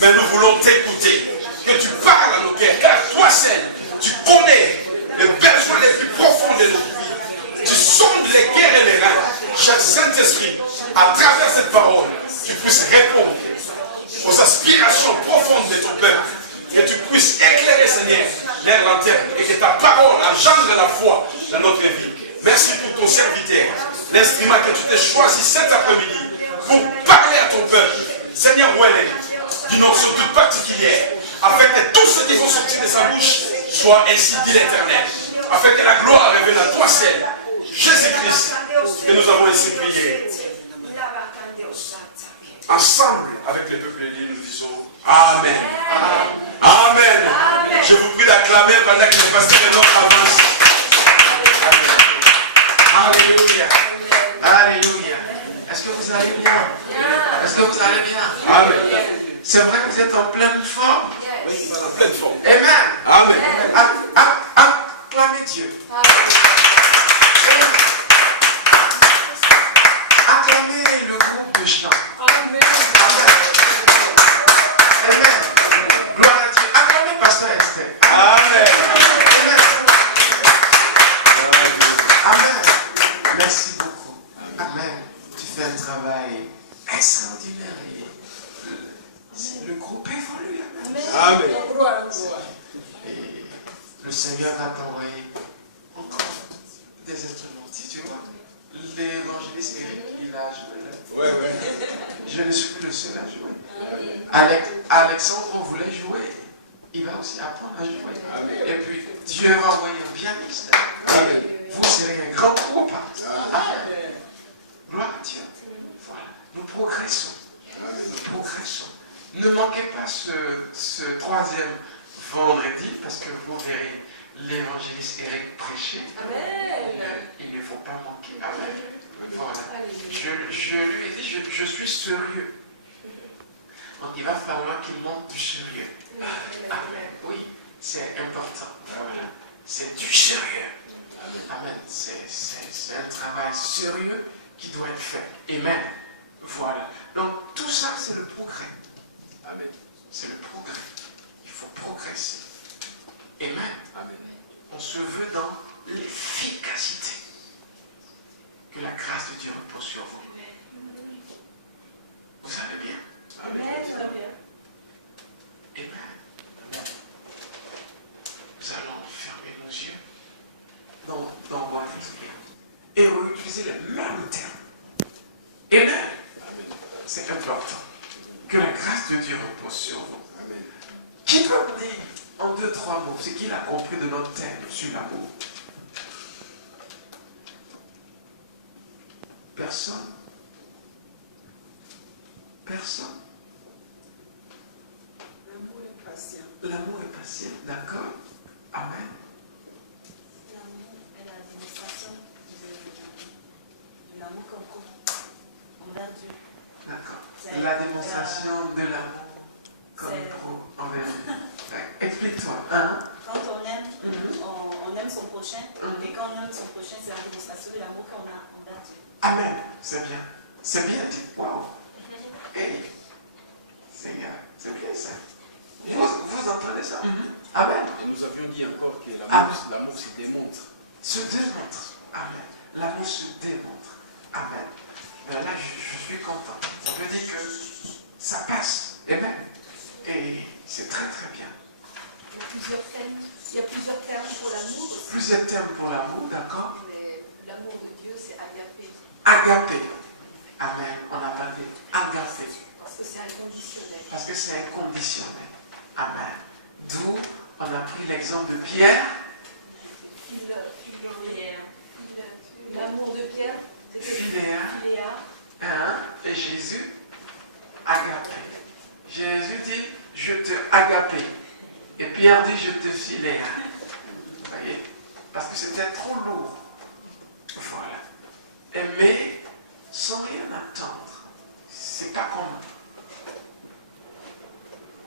Mais nous voulons t'écouter. Que tu parles à nos cœurs. Car toi seul, tu connais les besoins les plus profonds de nos vies. Tu sondes les cœurs et les reins. Cher Saint-Esprit, à travers cette parole, tu puisses répondre aux aspirations profondes de ton peuple. Que tu puisses éclairer, Seigneur, leur lanterne. Et que ta parole engendre la foi dans notre vie. Merci pour ton serviteur, l'instrument que tu t'es choisi cet après-midi pour parler à ton peuple. Seigneur, Ouellet, d'une option toute particulière, afin que tout ce qui vont sortir de sa bouche soit ainsi dit l'Éternel, afin que la gloire revienne à toi seul, Jésus-Christ, que nous avons ainsi prié. Ensemble, avec le peuple de Dieu, nous disons Amen. Amen. Amen. Je vous prie d'acclamer pendant que le pasteur et l'homme avancent. Alléluia. Alléluia. Est-ce que vous allez bien? Est-ce que vous allez bien? Amen. C'est vrai que vous êtes en pleine forme? Oui, en pleine forme. Amen. Amen. Acclamez Dieu. Acclamez le groupe de chant. Amen. Amen. Gloire à Dieu. Acclamez Pasteur Esther. Amen. Amen. Merci beaucoup. Amen. Tu fais un travail extraordinaire et le groupe évolue. Amen. Amen. Et le Seigneur va t'envoyer encore des instruments. Si tu vois, l'évangéliste Eric, il a joué là. Ouais. Je ne suis plus le seul à jouer. Alexandre voulait jouer. Il va aussi apprendre à jouer. Amen. Et puis, Dieu va envoyer un pianiste. Amen. Vous serez un grand groupe. Amen. Gloire à Dieu. Voilà. Nous progressons. Amen. Nous progressons. Ne manquez pas ce troisième vendredi, parce que vous verrez l'évangéliste Eric prêcher. Amen. Il ne faut pas manquer. Amen. Voilà. Je lui ai dit, je suis sérieux. Donc il va falloir qu'il monte du sérieux. Amen. Oui, c'est important. Voilà. C'est du sérieux. Amen. C'est un travail sérieux qui doit être fait. Amen. Voilà. Donc tout ça, c'est le progrès. Amen. C'est le progrès. Il faut progresser. Amen. Amen. On se veut dans l'efficacité. Que la grâce de Dieu repose sur vous. Vous allez bien? Amen. Amen. Nous allons fermer nos yeux dans votre esprit et réutiliser les mêmes termes. Amen. C'est important. Que la grâce de Dieu repose sur vous. Amen. Qui peut me dire en 2-3 mots ce qu'il a compris de notre thème sur l'amour? Personne? Personne? L'amour est patient. L'amour est patient, d'accord? Amen. L'amour est la démonstration de l'amour qu'on envers Dieu. D'accord. La démonstration de l'amour qu'on envers Dieu. Explique-toi. Hein? Quand on aime, on aime son prochain. Et quand on aime son prochain, c'est la démonstration de l'amour qu'on a envers Dieu. Amen. C'est bien. C'est bien dit. Waouh. Hey. Seigneur, c'est bien ça. Vous entendez ça? Amen. Et nous avions dit encore que l'amour se démontre. Se démontre. Amen. L'amour se démontre. Amen. Mais là, je suis content. Ça veut dire que ça passe. Amen. Et c'est très très bien. Il y a plusieurs termes pour l'amour. Plusieurs termes pour l'amour, d'accord? Mais l'amour de Dieu, c'est agapé. Agapé. Amen. On a parlé agapé. Parce que c'est inconditionnel. Parce que c'est inconditionnel. Amen. D'où on a pris l'exemple de Pierre. L'amour de Pierre, c'était Philéa. Et Jésus, agapé. Jésus dit, je te agapé. Et Pierre dit, je te philéa. Vous voyez? Parce que c'était trop lourd. Voilà. Aimer sans rien attendre. C'est pas commun.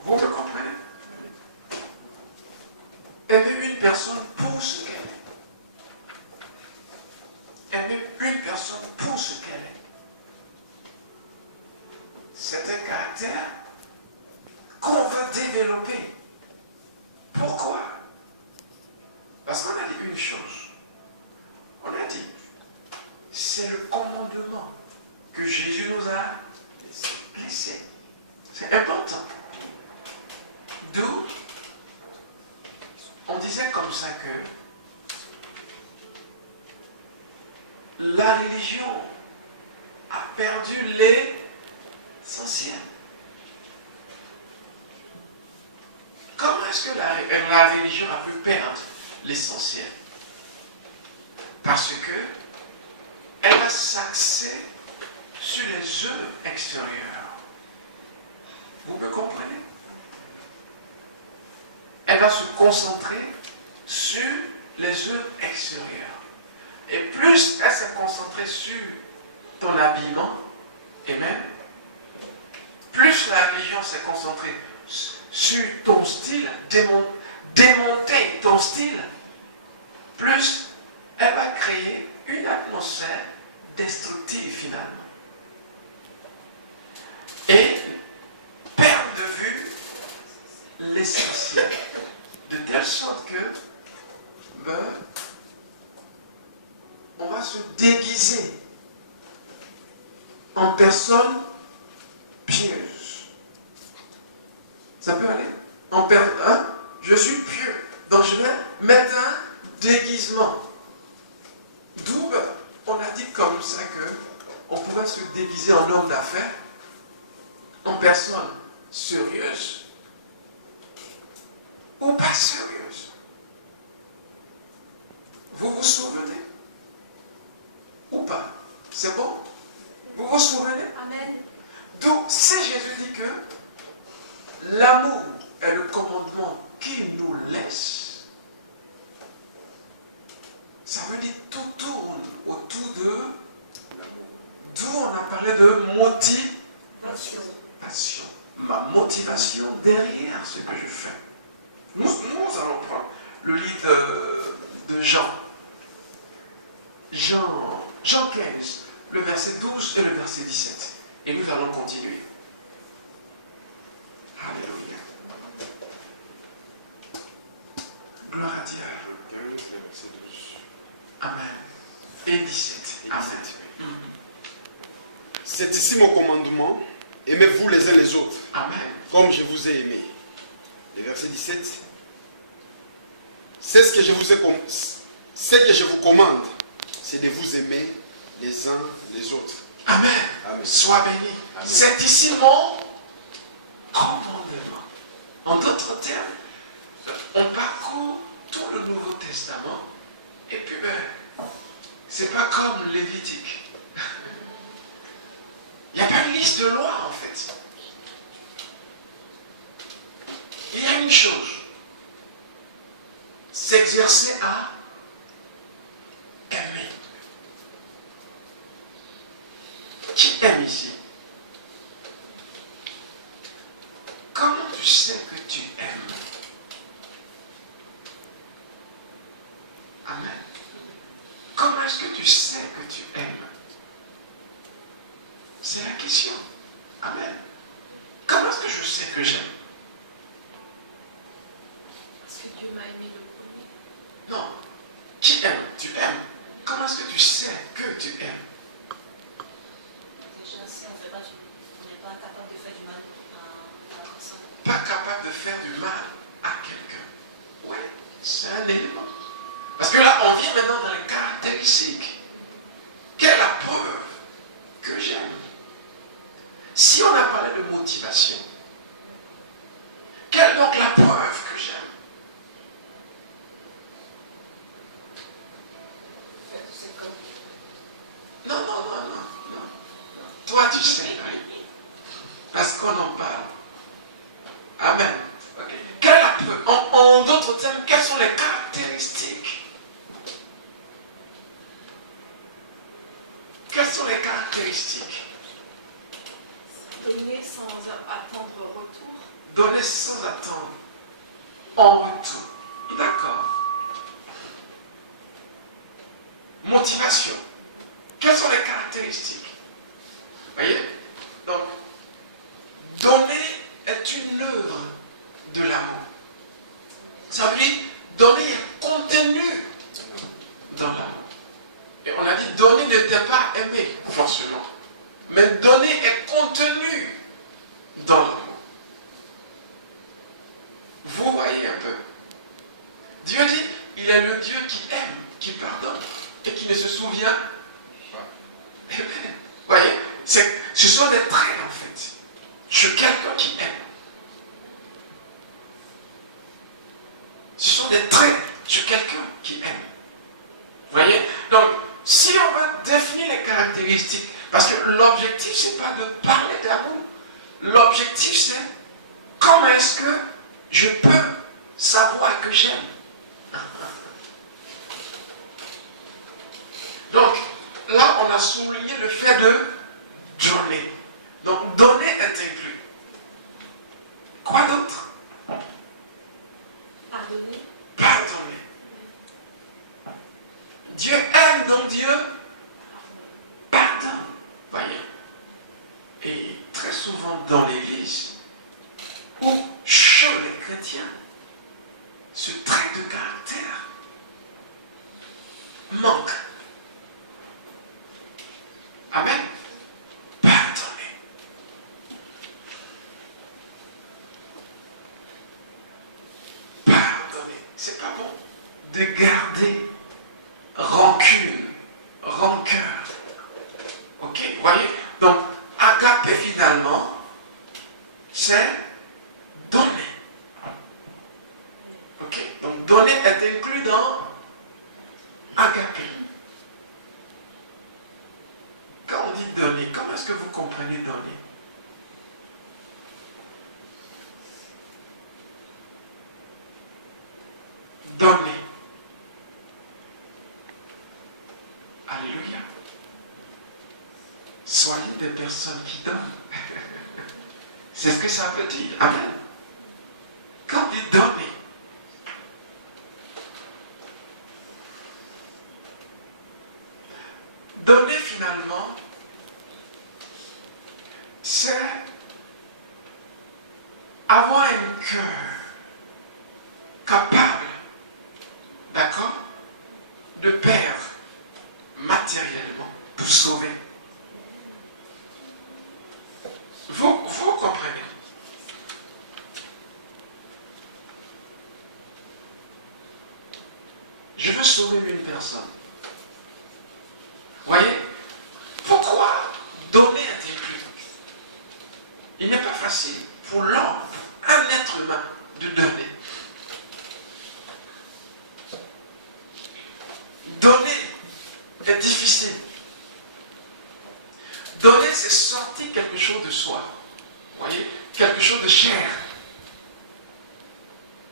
Vous me comprenez? Aimer une personne pour ce qu'elle est. Aimer une personne pour ce qu'elle est. C'est un caractère c'est le commandement que Jésus nous a laissé. C'est important. D'où on disait comme ça que la religion a perdu l'essentiel. Comment est-ce que la religion a pu perdre l'essentiel? Parce que elle va s'axer sur les œuvres extérieures. Vous me comprenez? Elle va se concentrer sur les œuvres extérieures. Et plus elle s'est concentrée sur ton habillement, et même, plus la religion s'est concentrée sur ton style, démonter ton style, plus elle va créer une atmosphère destructive finalement. Et perdre de vue l'essentiel. De telle sorte que on va se déguiser en personne pieuse. Ça peut aller? Je suis pieux. Donc je vais mettre un déguisement. D'où on a dit comme ça qu'on pouvait se déguiser en homme d'affaires, en personne sérieuse ou pas sérieuse. Vous vous souvenez? Ou pas? C'est bon? Vous vous souvenez? Amen. Donc, si Jésus dit que l'amour est le commandement qu'il nous laisse, ça veut dire tout tourne autour de... D'où on a parlé de motivation. Ma motivation derrière ce que je fais. Nous allons prendre le livre de Jean. Jean 15, le verset 12 et le verset 17. Et nous allons continuer. Alléluia. Gloire à Dieu. Amen. Et 17. Amen. C'est ici mon commandement. Aimez-vous les uns les autres. Amen. Comme je vous ai aimé. Le verset 17. C'est ce que je vous commande. C'est de vous aimer les uns les autres. Amen. Amen. Sois béni. Amen. C'est ici mon commandement. En d'autres termes, on parcourt tout le Nouveau Testament et puis c'est pas comme Lévitique. Il n'y a pas une liste de lois en fait. Il y a une chose. S'exercer à aimer. Qui aime ici? Comment tu sais que tu aimes? Amen. Comment est-ce que tu sais que tu aimes? C'est la question. Amen. Comment est-ce que je sais que j'aime? Parce que Dieu m'a aimé le premier. Non. Qui aime? Tu aimes. Comment est-ce que tu sais que tu aimes? Déjà, si on ne fait pas, tu n'es pas capable de faire du mal à la personne. Pas capable de faire du mal à quelqu'un. Oui, c'est un élément. Parce que là, on vient maintenant dans les caractéristiques. Quelle est la preuve que j'aime? Si on a parlé de motivation, quelle est donc la preuve que j'aime? Non. Toi, tu sais. Parce qu'on en parle. Amen. Okay. Quelle est la preuve? En d'autres termes, quelles sont les caractéristiques? Quelles sont les caractéristiques? Donner sans attendre retour. Donner sans attendre en retour. D'accord. Motivation. Quelles sont les caractéristiques? Voyez? Donc, donner est une œuvre de l'amour. Ça veut dire donner un contenu dans l'amour. Et on a dit donner de n'était pas aimer, forcément. Mais donner est contenu dans l'amour. Vous voyez un peu. Dieu dit, il est le Dieu qui aime, qui pardonne et qui ne se souvient pas. Voyez, ce sont des traits en fait. Je suis quelqu'un qui aime. Ce sont des traits sur quelqu'un qui aime. Vous voyez? Donc, si on veut définir les caractéristiques, parce que l'objectif, ce n'est pas de parler d'amour. L'objectif, c'est comment est-ce que je peux savoir que j'aime. Donc, là, on a souligné le fait de donner. Donc, donner est inclus. Quoi d'autre? Pardonner. Pardonner. Dieu aime, donc Dieu pardonne. Voyez. Et très souvent dans l'Église, ou chez les chrétiens, ce trait de caractère manque. Amen. Pardonner. Pardonner. C'est pas bon de garder rancune, rancœur. Ok, voyez? Donc, agape finalement, c'est donner. Ok, donc donner est inclus dans agape. Quand on dit donner, comment est-ce que vous comprenez donner? Donner. Alléluia. Soyez des personnes qui donnent. C'est ce que ça veut dire. Amen. Quand on dit donner, donner finalement, c'est avoir un cœur capable, d'accord, de perdre matériellement pour sauver. Vous comprenez? Je veux sauver une personne. Voyez? Pourquoi donner est inclus? Il n'est pas facile pour l'homme, un être humain, de donner. Donner est difficile. Donner, c'est sortir quelque chose de soi. Vous voyez? Quelque chose de cher.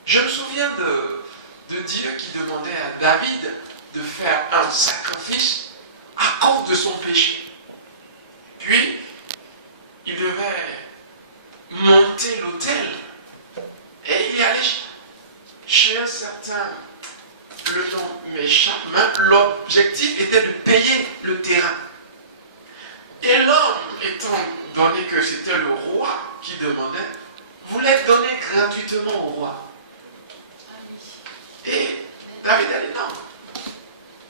Je me souviens de Dieu qui demandait à David de faire un sacrifice à cause de son péché. Puis, il devait monter l'autel et il allait chez un certain, le nom m'échappe, mais l'objectif était de payer le terrain. Et l'homme, étant donné que c'était le roi qui demandait, voulait donner gratuitement au roi. Et David a dit non,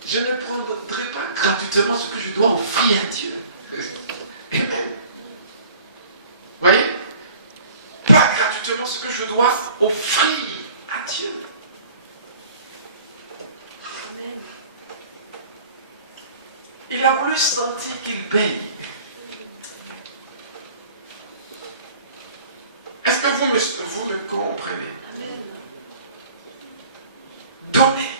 je ne prendrai pas gratuitement ce que je dois offrir à Dieu. Amen. Vous voyez? Pas gratuitement ce que je dois offrir à Dieu. Amen. Il a voulu sentir qu'il paye. Est-ce que vous me comprenez? Amen. Donner.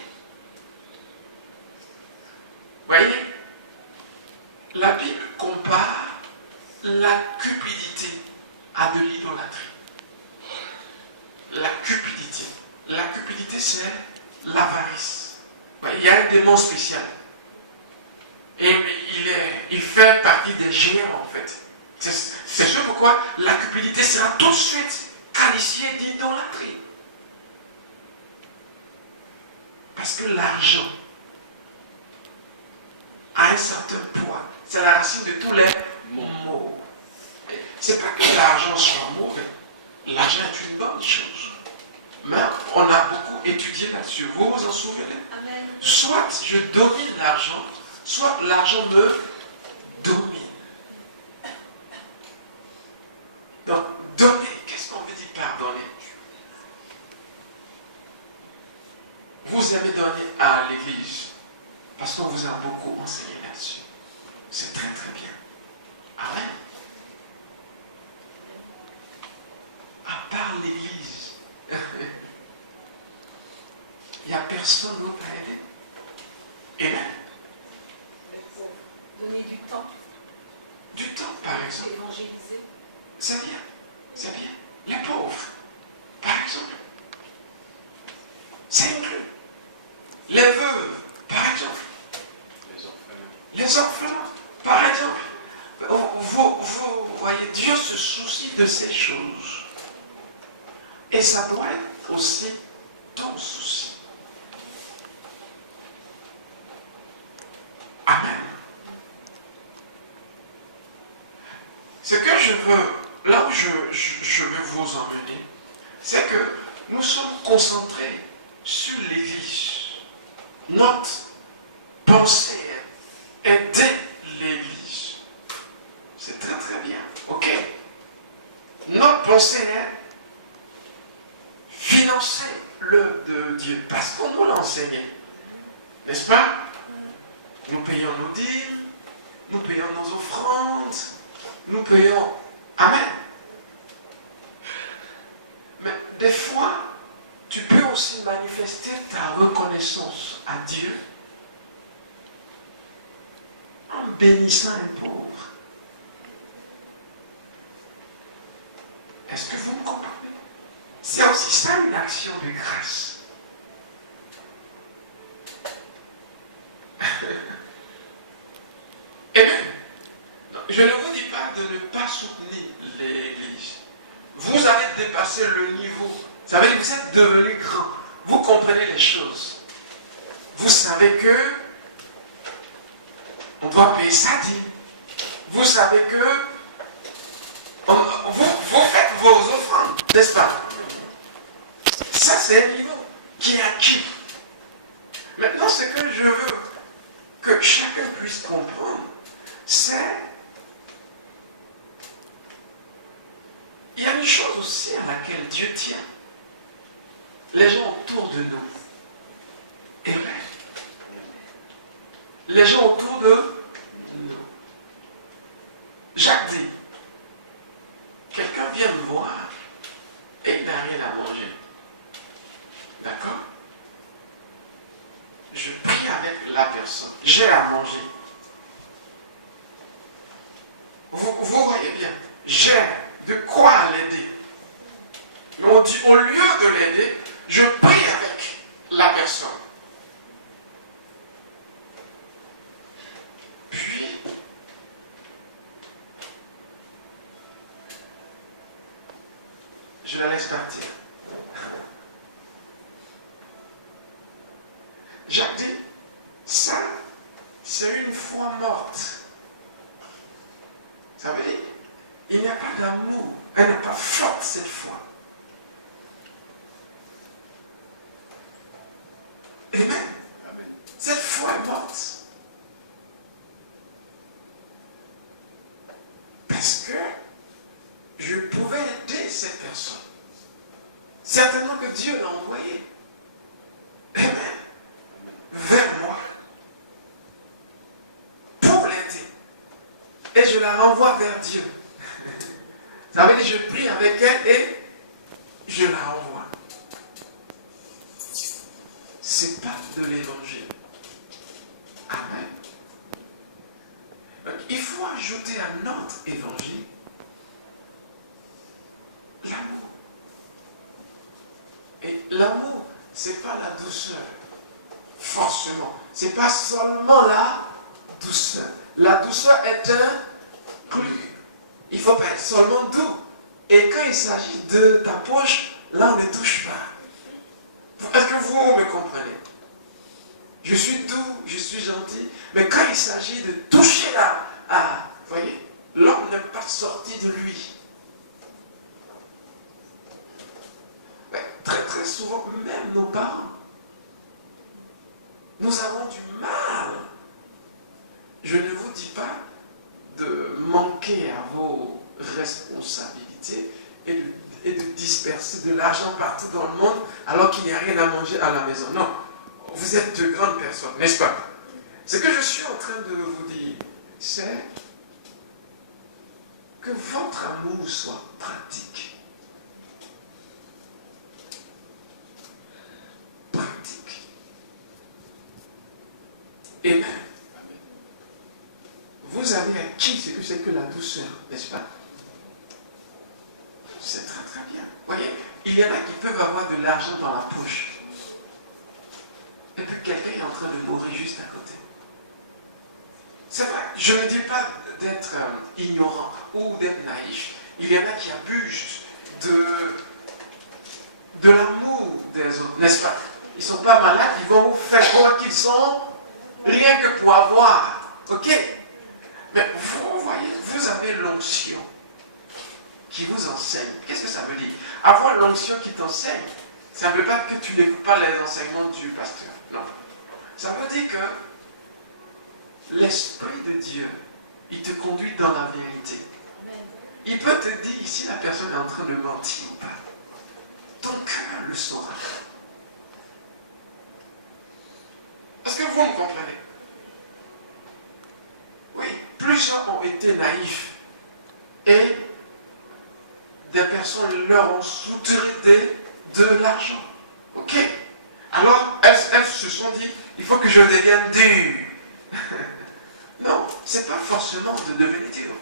Voyez, la Bible compare la cupidité à de l'idolâtrie. La cupidité. La cupidité, c'est l'avarice. Voyez, il y a un démon spécial. Et il fait partie des géants, en fait. C'est sûr pourquoi la cupidité sera tout de suite qualifiée d'idolâtrie. Parce que l'argent a un certain poids. C'est la racine de tous les maux. C'est pas que l'argent soit mauvais. L'argent est une bonne chose. Mais on a beaucoup étudié là-dessus. Vous vous en souvenez? Amen. Soit je domine l'argent, soit l'argent me domine. Donc, donner, qu'est-ce qu'on veut dire par donner? Vous aimez donner à l'église parce qu'on vous a beaucoup enseigné là-dessus. C'est très très bien. Amen. À part l'église, il n'y a personne d'autre à aider. Amen. Donner du temps, Du temps, par exemple. évangéliser. C'est bien. C'est bien. Les pauvres, par exemple. C'est inclus. Les veuves, par exemple. Les orphelins, par exemple. Vous voyez, Dieu se soucie de ces choses. Et ça doit être aussi ton souci. Amen. Ce que je veux, là où je veux vous emmener, c'est que nous sommes concentrés sur l'Église. Notre pensée est dès l'Église. C'est très très bien. Ok? Notre pensée est financer l'œuvre de Dieu parce qu'on nous l'a enseigné. N'est-ce pas? Nous payons nos dîmes, nous payons nos offrandes, nous payons. Amen. Mais des fois, tu peux aussi manifester ta reconnaissance à Dieu en bénissant un pauvre. Est-ce que vous me comprenez? C'est aussi ça une action de grâce. Et même, je ne vous dis pas de ne pas soutenir l'Église. Vous avez dépassé le niveau. Ça veut dire que vous êtes devenu grand. Vous comprenez les choses. Vous savez que on doit payer sa dîme. Vous savez que vous faites vos offrandes, n'est-ce pas? Ça, c'est un niveau qui est acquis. Maintenant, ce que je veux que chacun puisse comprendre, c'est il y a une chose aussi à laquelle Dieu tient. Les gens autour de nous. Amen. Les gens autour de nous. Jacques dit, quelqu'un vient me voir et il n'a rien à manger. D'accord? Je prie avec la personne. J'ai à manger. Vous voyez bien, j'ai de quoi l'aider. Mais on dit, au lieu de l'aider, je prie avec la personne. Puis, je la laisse partir. Jacques dit, ça, c'est une foi morte. Ça veut dire, il n'y a pas d'amour. Elle n'est pas forte, cette foi. Amen. Cette foi est morte. Parce que je pouvais aider cette personne. Certainement que Dieu l'a envoyé. Amen. Vers moi. Pour l'aider. Et je la renvoie vers Dieu. Ça veut dire que je prie avec elle et je la renvoie. C'est pas de l'évangile. Amen. Donc, il faut ajouter à notre évangile l'amour. Et l'amour, c'est pas la douceur. Forcément. C'est pas seulement la douceur. La douceur est inclue. Il ne faut pas être seulement doux. Et quand il s'agit de ta poche, là on ne touche pas. Est-ce que vous me comprenez? Je suis doux, je suis gentil, mais quand il s'agit de toucher là, vous voyez, l'homme n'est pas sorti de lui. Mais très très souvent, même nos parents, nous avons du mal dis pas de manquer à vos responsabilités et de disperser de l'argent partout dans le monde alors qu'il n'y a rien à manger à la maison. Non, vous êtes de grandes personnes, n'est-ce pas? Ce que je suis en train de vous dire, c'est que votre amour soit pratique. Pratique. Amen. Vous avez acquis ce que c'est que la douceur, n'est-ce pas? C'est très très bien. Vous voyez, il y en a qui peuvent avoir de l'argent dans la poche. Et puis quelqu'un est en train de mourir juste à côté. C'est vrai, je ne dis pas d'être ignorant ou d'être naïf. Il y en a qui abusent de l'amour des autres, n'est-ce pas? Ils ne sont pas malades, ils vont vous faire croire qu'ils sont rien que pour avoir. Ok? Mais vous voyez, vous avez l'onction qui vous enseigne. Qu'est-ce que ça veut dire? Avoir l'onction qui t'enseigne, ça ne veut pas que tu n'écoutes pas les enseignements du pasteur. Non. Ça veut dire que l'Esprit de Dieu, il te conduit dans la vérité. Il peut te dire si la personne est en train de mentir ou pas. Ton cœur le saura. Est-ce que vous me comprenez? Oui, plusieurs ont été naïfs et des personnes leur ont sous-traité de l'argent. Ok? Alors, elles se sont dit, il faut que je devienne dur. Non, c'est pas forcément de devenir dur.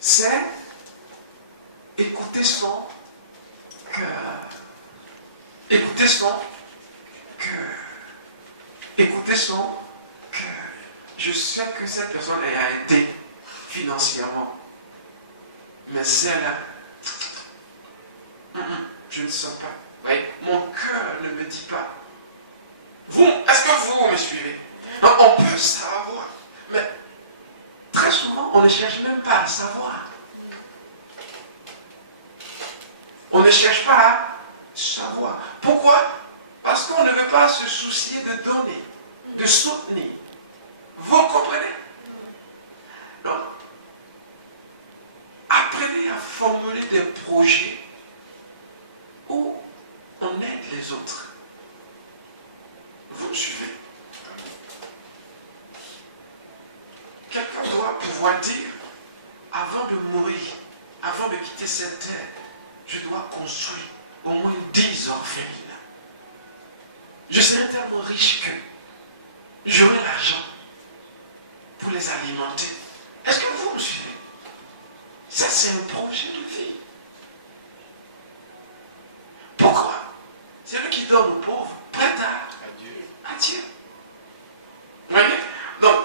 C'est écouter son cœur. Écouter son cœur. Écouter son cœur. Je sais que cette personne a aidé financièrement. Mais celle-là, je ne sens pas. Oui, mon cœur ne me dit pas. Vous, est-ce que vous me suivez? Non, on peut savoir, mais très souvent, on ne cherche même pas à savoir. On ne cherche pas à savoir. Pourquoi? Parce qu'on ne veut pas se soucier de donner, de soutenir. Vous comprenez? Donc, apprenez à formuler des projets où on aide les autres. Vous me suivez? Quelqu'un doit pouvoir dire, avant de mourir, avant de quitter cette terre, je dois construire au moins 10 orphelines. Je serai tellement riche que j'aurai l'argent pour les alimenter. Est-ce que vous me suivez? Ça, c'est un projet de vie. Pourquoi? C'est lui qui donne aux pauvres, prête à Dieu. Vous voyez? Donc,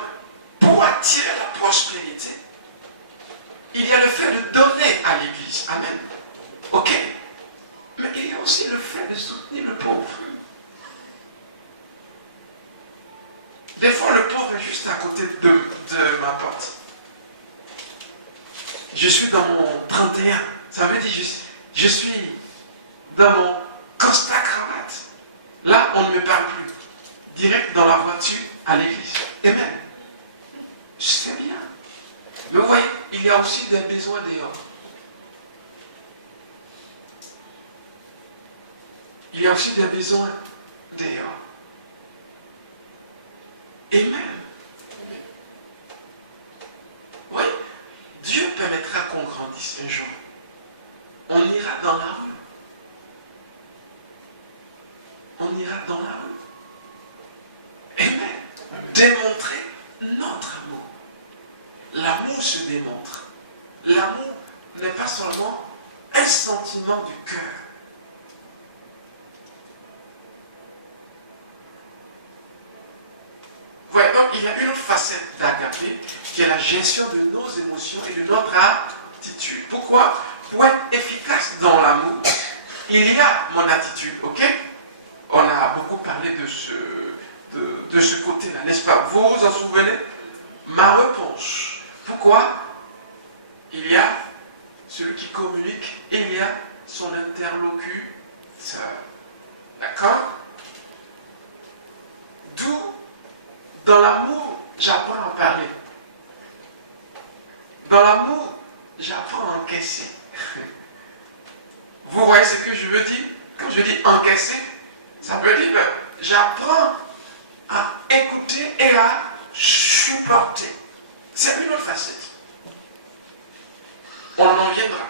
pour attirer la prospérité, il y a le fait de donner à l'Église. Amen. Ok? Mais il y a aussi le fait de soutenir le pauvre. Des fois, le pauvre est juste à côté de ma porte. Je suis dans mon 31. Ça veut dire je suis dans mon costard cravate. Là, on ne me parle plus. Direct dans la voiture à l'église. Amen. Je sais bien. Mais vous voyez, il y a aussi des besoins dehors. Il y a aussi des besoins dehors. Amen. Oui, Dieu permettra qu'on grandisse un jour. On ira dans la rue. On ira dans la rue. Amen. Démontrer notre amour. L'amour se démontre. L'amour n'est pas seulement un sentiment du cœur. Ouais, donc il y a une autre facette d'Agapé qui est la gestion de nos émotions et de notre attitude. Pourquoi? Pour être efficace dans l'amour, il y a mon attitude, ok? On a beaucoup parlé de ce côté-là, n'est-ce pas? Vous vous en souvenez? Ma réponse. Pourquoi? Il y a celui qui communique et il y a son interlocuteur. D'accord? D'où, dans l'amour j'apprends à parler. Dans l'amour, j'apprends à encaisser. Vous voyez ce que je veux dire? Quand je dis encaisser, ça veut dire que j'apprends à écouter et à supporter. C'est une autre facette. On en viendra.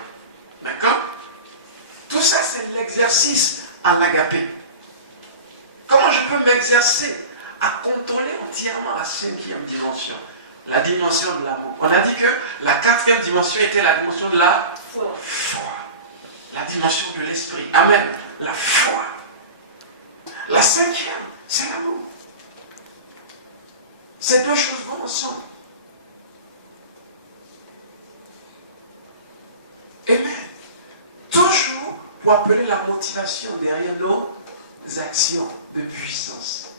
D'accord? Tout ça, c'est l'exercice à l'agapé. Comment je peux m'exercer à contrôler entièrement la 5e dimension, la dimension de l'amour? On a dit que la 4e dimension était la dimension de la foi. La dimension de l'esprit. Amen. La foi. La 5e, c'est l'amour. Ces deux choses vont ensemble. Amen. Toujours pour appeler la motivation derrière nos actions de puissance.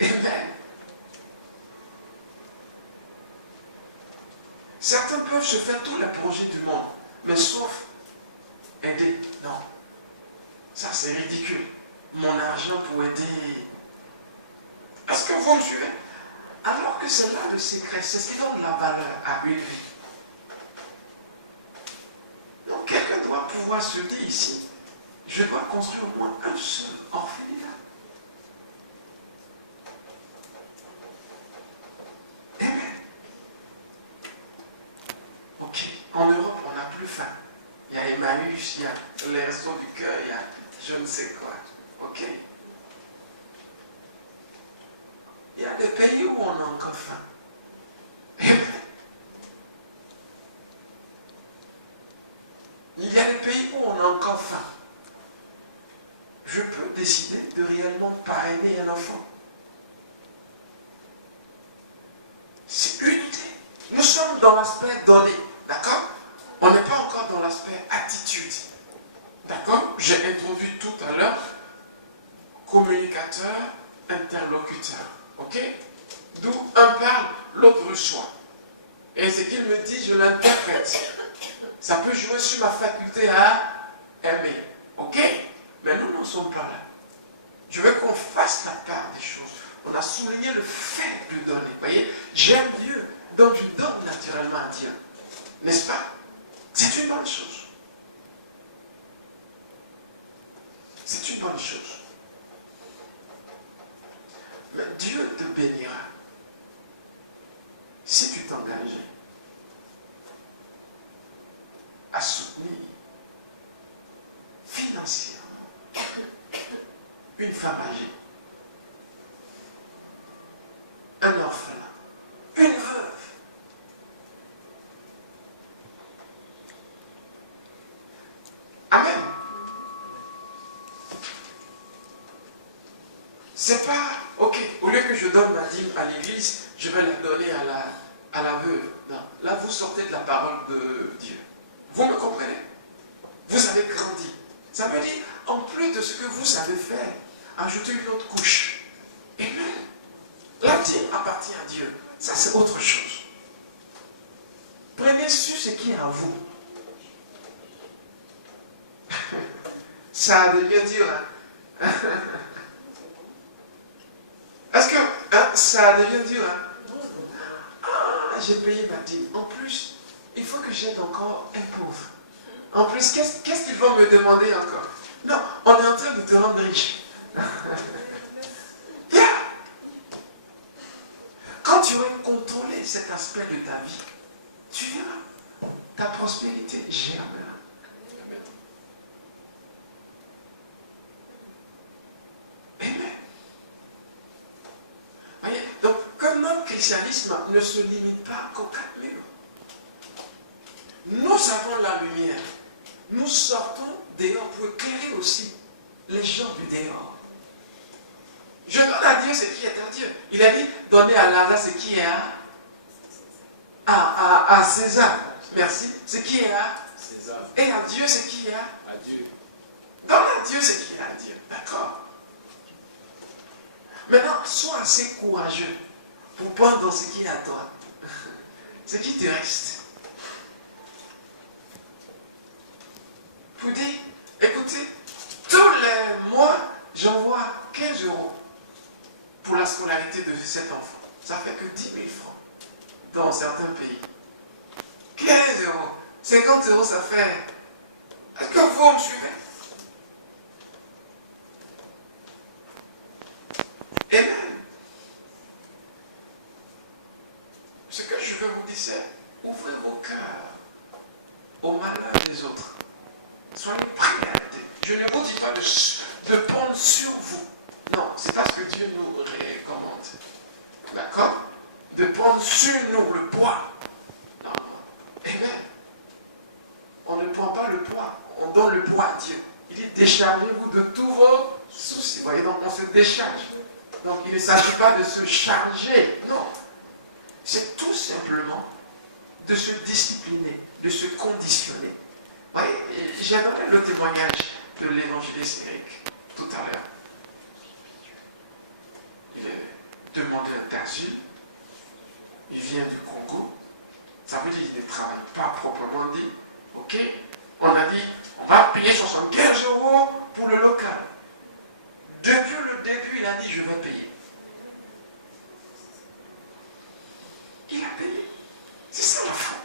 Amen. Certains peuvent se faire tous les projets du monde, mais sauf aider. Non. Ça, c'est ridicule. Mon argent pour aider. Est-ce que vous me suivez? Alors que c'est là le secret, c'est ce qui donne la valeur à une vie. Donc quelqu'un doit pouvoir se dire ici, je dois construire au moins un seul orphelinat. Amen. Ok, en Europe, on n'a plus faim. Il y a Emmaüs, il y a les restos du cœur, il y a je ne sais quoi. Ok. Il y a des pays où on a encore faim. Amen. Il y a des pays où on a encore faim. Je peux décider de réellement parrainer un enfant. C'est unité. Nous sommes dans l'aspect donné. D'accord? On n'est pas encore dans l'aspect attitude. D'accord? J'ai introduit tout à l'heure communicateur, interlocuteur. Ok? D'où un parle, l'autre reçoit. Et ce qu'il me dit, je l'interprète. Ça peut jouer sur ma faculté à aimer. Ok? Mais nous n'en sommes pas là. Je veux qu'on fasse la part des choses. On a souligné le fait de donner. Vous voyez? J'aime Dieu, donc je donne naturellement à Dieu. N'est-ce pas? C'est une bonne chose. C'est une bonne chose. Mais Dieu te bénira si tu t'engages à soutenir financièrement une femme âgée, un orphelin, une veuve. Amen. C'est pas, ok, au lieu que je donne ma dîme à l'église, je vais la donner à la veuve. Non, là vous sortez de la parole de Dieu. Vous me comprenez? Vous avez grandi. Ça veut dire, en plus de ce que vous savez faire, ajoutez une autre couche. Amen. La dîme appartient à Dieu. Ça, c'est autre chose. Prenez sur ce qui est à vous. Ça devient dur, hein? Est-ce que ça devient dur, hein? Ah, j'ai payé ma dîme. En plus, il faut que j'aide encore un pauvre. En plus, qu'est-ce qu'ils vont me demander encore? Non, on est en train de te rendre riche. Yeah. Quand tu auras contrôlé cet aspect de ta vie, tu verras, ta prospérité germera. Amen. Voyez, donc, comme notre christianisme ne se limite pas qu'aux 4 murs, nous avons la lumière. Nous sortons dehors pour éclairer aussi les gens du dehors. Je donne à Dieu ce qui est à Dieu. Il a dit, donnez à Lazare ce qui est à César. Merci. Ce qui est à César. Et à Dieu ce qui est à Dieu. Donne à Dieu ce qui est à Dieu. D'accord? Maintenant, sois assez courageux pour prendre ce qui est à toi. Ce qui te reste. Pour dire, écoutez, tous les mois, j'envoie 15 € pour la scolarité de cet enfant. Ça fait que 10 000 francs. dans certains pays. 15 euros, 50 euros, ça fait... Est-ce que vous me suivez? Et même, ce que je veux vous dire, c'est ouvrez vos cœurs au malheur des autres. Soyez prêts à aider. Je ne vous dis pas de prendre sur vous. Non, c'est pas ce que Dieu nous recommande. D'accord? De prendre sur nous le poids. Non, non. Amen. On ne prend pas le poids. On donne le poids à Dieu. Il dit déchargez-vous de tous vos soucis. Vous voyez, donc on se décharge. Donc il ne s'agit pas de se charger. Non. C'est tout simplement de se discipliner, de se conditionner. Vous voyez, j'ai donné le témoignage de l'évangéliste Eric tout à l'heure. Il est demandeur d'asile. Il vient du Congo. Ça veut dire qu'il ne travaille pas proprement dit. Ok? On a dit, on va payer 75 euros pour le local. Depuis le début, il a dit, je vais payer. Il a payé. C'est ça la foi.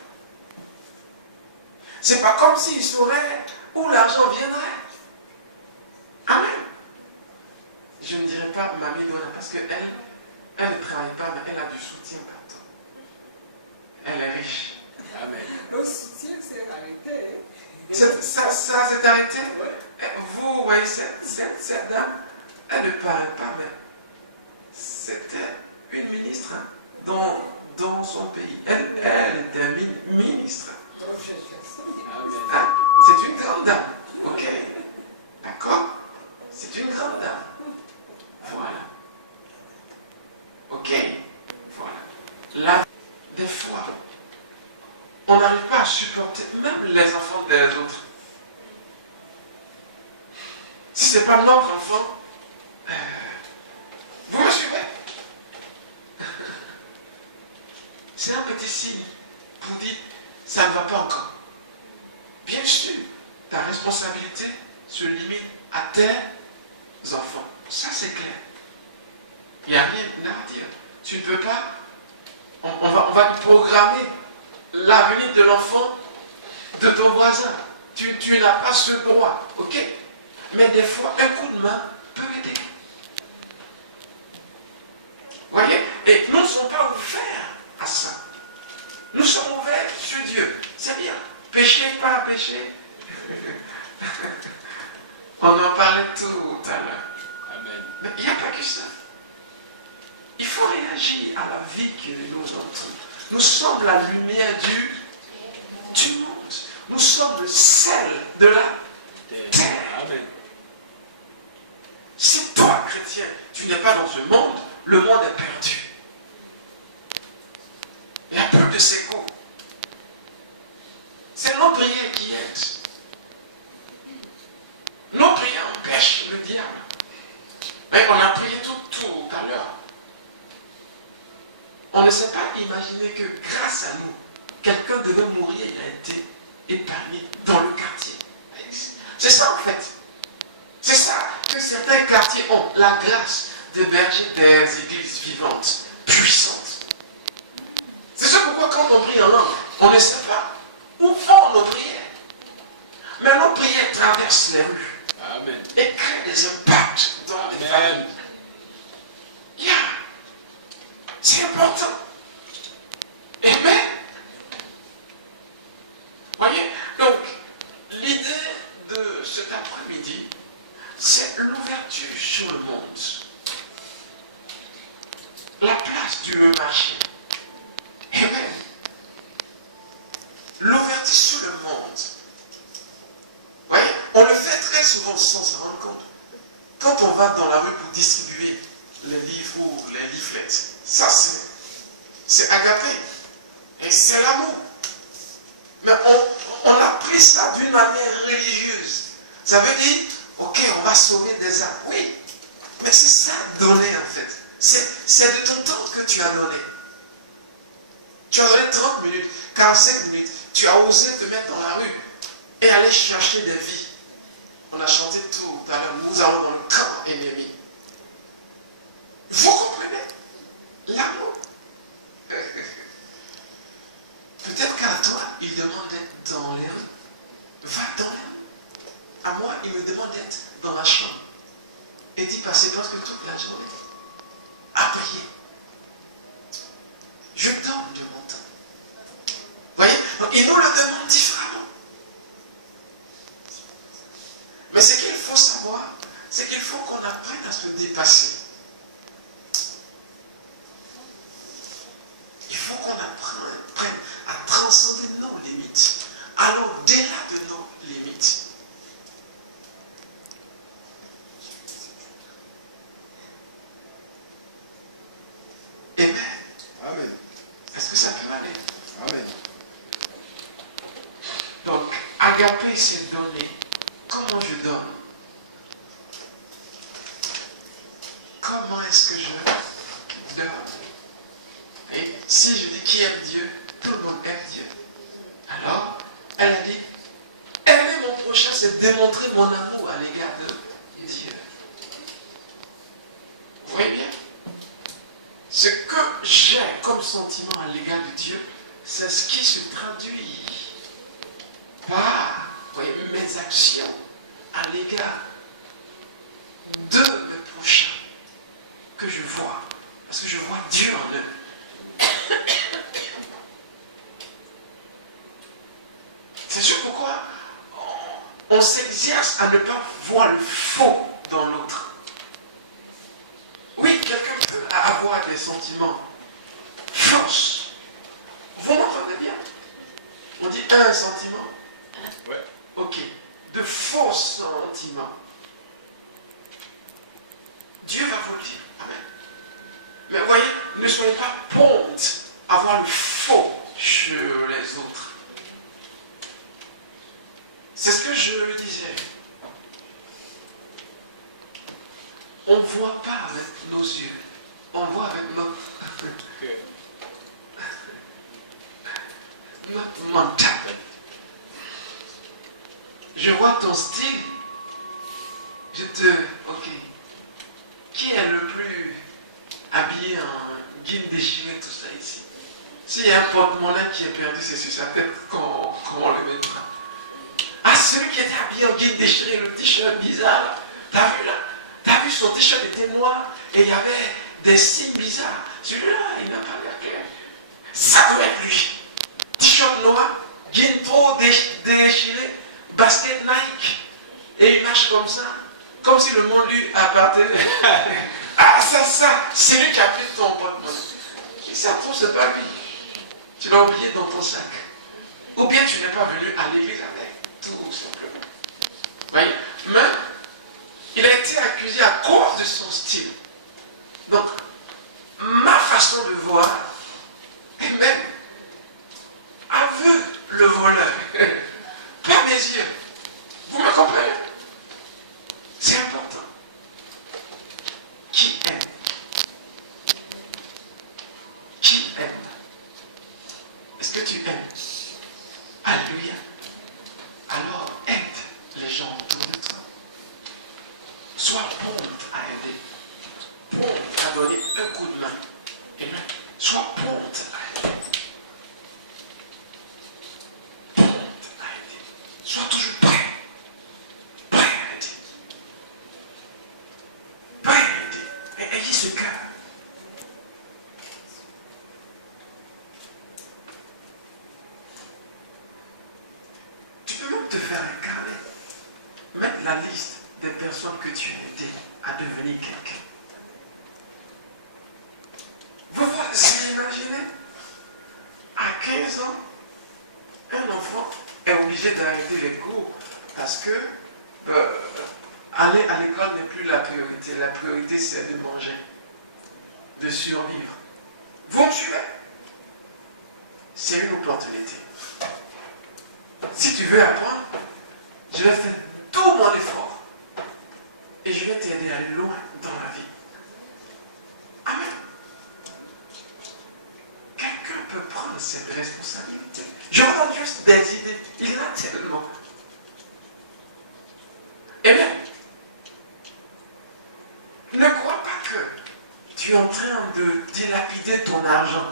C'est pas comme s'il saurait où l'argent viendrait. Amen. Je ne dirais pas Mamie Donna parce qu'elle ne travaille pas, mais elle a du soutien partout. Elle est riche. Amen. Le soutien s'est arrêté. Ça s'est arrêté. Vous voyez, cette dame, elle ne paraît pas même. C'était une ministre dans son pays. Elle était ministre. Hein? C'est une grande dame. Ok. D'accord? C'est une grande dame. Voilà. Ok. Voilà. Là, des fois, on n'arrive pas à supporter même les enfants des autres. Si ce n'est pas notre enfant, vous me suivez? C'est un petit signe pour dire, ça ne va pas encore. Bien sûr, ta responsabilité se limite à tes enfants. Ça, c'est clair. Il n'y a rien à dire. Tu ne peux pas... On va programmer l'avenir de l'enfant de ton voisin. Tu n'as pas ce droit. Ok? Mais des fois, un coup de main peut aider. Vous voyez? Et nous ne sommes pas ouverts à ça. Nous sommes ouverts sur Dieu. C'est bien. Péché, pas péché. On en parlait tout à l'heure. Amen. Mais il n'y a pas que ça. Il faut réagir à la vie qui nous entoure. Nous sommes la lumière du monde. Nous sommes le sel de la terre. Amen. Si toi, chrétien, tu n'es pas dans ce monde, le monde est perdu. Il y a peu de secours. C'est nos prières qui aident. Nos prières empêchent le diable. Mais on a prié tout à l'heure. On ne s'est pas imaginé que grâce à nous, quelqu'un devait mourir et a été épargné dans le quartier. C'est ça en fait. C'est ça que certains quartiers ont la grâce d'héberger des églises vivantes, puissantes. C'est ça pourquoi quand on prie en langue, on ne sait pas où vont nos prières. Mais nos prières traversent les rues. Amen. Et créent des impacts dans les familles. Yeah. C'est important. Amen. Voyez, donc, l'idée de cet après-midi, c'est l'ouverture sur le monde. La place du marché. Amen. L'ouverture sur le monde. Voyez, on le fait très souvent sans s'en rendre compte. Quand on va dans la rue pour distribuer les livres ou les leaflets, ça c'est agapé. Et c'est l'amour. Mais on a pris ça d'une manière religieuse. Ça veut dire, ok, on va sauver des âmes. Oui. Mais c'est ça donner en fait. C'est de ton temps que tu as donné. Tu as donné 30 minutes, 45 minutes. Tu as osé te mettre dans la rue et aller chercher des vies. On a chanté tout à l'heure. Nous allons dans le camp ennemi. Vous comprenez? L'amour. il demande d'être dans les rues. Va dans les rues. À moi, il me demande d'être dans ma chambre. Et dit passer presque toute la journée à prier. Je donne de mon temps. Voyez? Donc, il nous le demande différemment. Mais ce qu'il faut savoir, c'est qu'il faut qu'on apprenne à se dépasser. Il faut qu'on apprenne à transcender nos limites, aller au-delà de nos limites. Amen. Amen. Est-ce que ça peut aller? Amen. Donc, agaper, c'est donner. Comment je donne? Comment est-ce que je donne? Et si je dis qui aime Dieu, tout le monde aime Dieu. Alors, elle a dit, aimer mon prochain, c'est démontrer mon amour à l'égard de Dieu. Vous voyez bien? Ce que j'ai comme sentiment à l'égard de Dieu, c'est ce qui se traduit par, vous voyez, mes actions à l'égard de mes prochains que je vois. Parce que je vois Dieu en eux. C'est sûr pourquoi on s'exerce à ne pas voir le faux dans l'autre. Oui, quelqu'un peut avoir des sentiments fausses. Vous m'entendez bien? On dit un sentiment. Ouais. Ok. De faux sentiments. Dieu va vous le dire. Amen. Mais voyez, ne soyez pas prompts à voir le faux sur les autres. C'est ce que je disais. On ne voit pas avec nos yeux. On voit avec notre mental. Je vois ton style. Ok. Qui est le plus habillé en jean déchiré, tout ça ici? S'il y a un porte-monnaie qui est perdu, c'est sur sa tête qu'on le mettra. Ah, celui qui était habillé en jean déchiré, le t-shirt bizarre, là. T'as vu là? T'as vu, son t-shirt était noir et il y avait des signes bizarres. Celui-là, il n'a pas l'air clair. Ça doit être lui. T-shirt noir, jean trop déchiré, basket Nike. Et il marche comme ça, comme si le monde lui appartenait. Ah, ça, c'est lui qui a pris ton porte-monnaie. Ça trouve, c'est pas lui. Tu l'as oublié dans ton sac. Ou bien tu n'es pas venu à l'église avec, tout simplement. Voyez? Mais il a été accusé à cause de son style. Donc, ma façon de voir est même aveugle le voleur. Pas mes yeux. Vous me comprenez? C'est important. Qui aime? Qui aime? Est-ce que tu aimes? Alléluia. Alors aide les gens autour de toi. Sois prompt à aider. Prompt à donner un coup de main. Amen. Sois prompt à aider. Prompt à aider. Sois toujours prêt. Prêt à aider. Prêt à aider. Et ayez ce cœur. Tu peux même te faire un carnet. Mettre la liste des personnes que tu as aidées à devenir quelqu'un. Vous vous imaginez, à 15 ans, un enfant est obligé d'arrêter les cours parce que aller à l'école n'est plus la priorité. La priorité, c'est de manger, de survivre. Vous me suivez? C'est une opportunité. Si tu veux apprendre, je vais faire tout mon effort et je vais t'aider à aller loin dans la vie. Amen. Quelqu'un peut prendre cette responsabilité. Je vous donne juste des idées. Il y en a tellement. Eh bien, ne crois pas que tu es en train de dilapider ton argent.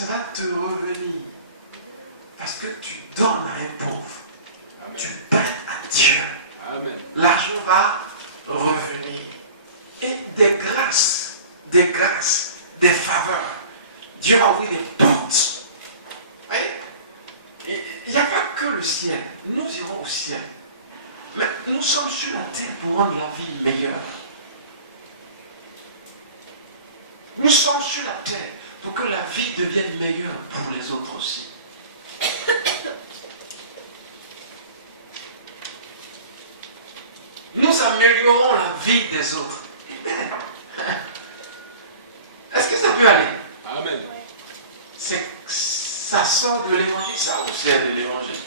ça va te revenir. Parce que tu donnes à un pauvre. Amen. Tu donnes à Dieu. Amen. L'argent va revenir. Et des grâces, des faveurs. Dieu va ouvrir des portes. Vous voyez? Il n'y a pas que le ciel. Nous irons au ciel. Mais nous sommes sur la terre pour rendre la vie meilleure. Nous sommes sur la terre pour que la vie devienne meilleure pour les autres aussi. Nous améliorons la vie des autres. Est-ce que ça peut aller? Amen. Ça sort de l'évangile, ça, ou c'est de l'évangile?